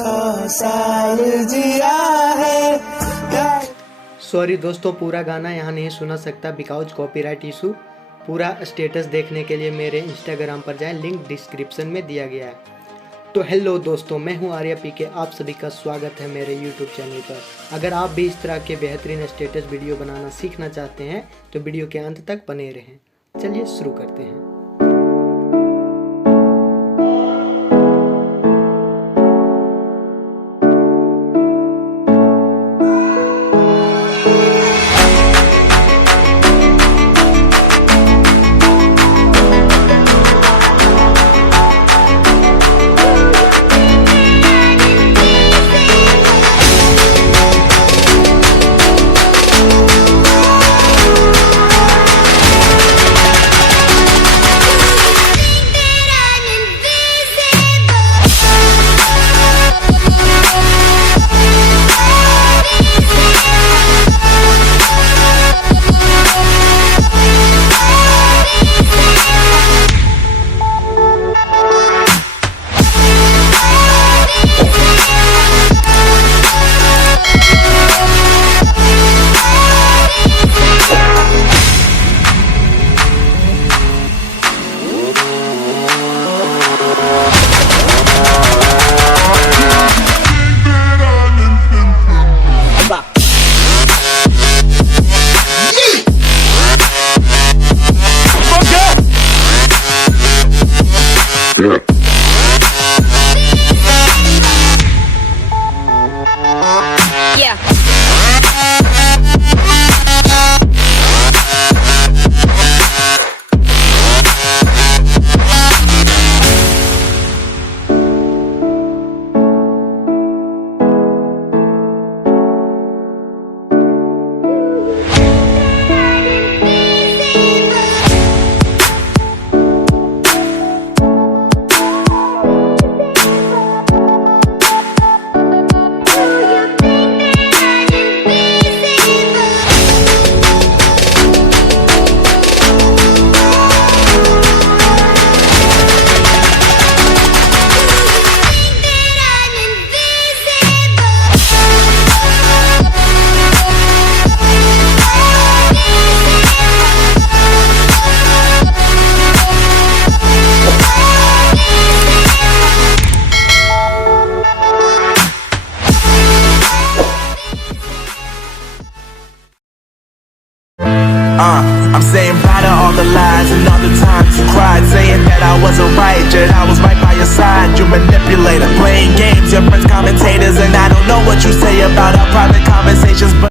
100 साल जिया है। सॉरी दोस्तों, पूरा गाना यहाँ नहीं सुना सकता बिकॉज कॉपीराइट इशू। पूरा स्टेटस देखने के लिए मेरे इंस्टाग्राम पर जाएं, लिंक डिस्क्रिप्शन में दिया गया है। तो हेलो दोस्तों, मैं हूँ आर्या पीके, आप सभी का स्वागत है मेरे यूट्यूब चैनल पर। अगर आप भी इस तरह के बेहतरीन स्टेटस वीडियो बनाना सीखना चाहते हैं तो वीडियो के अंत तक बने रहें। चलिए शुरू करते हैं। I'm saying bye to all the lies and all the times you cried, saying that I wasn't right, yet I was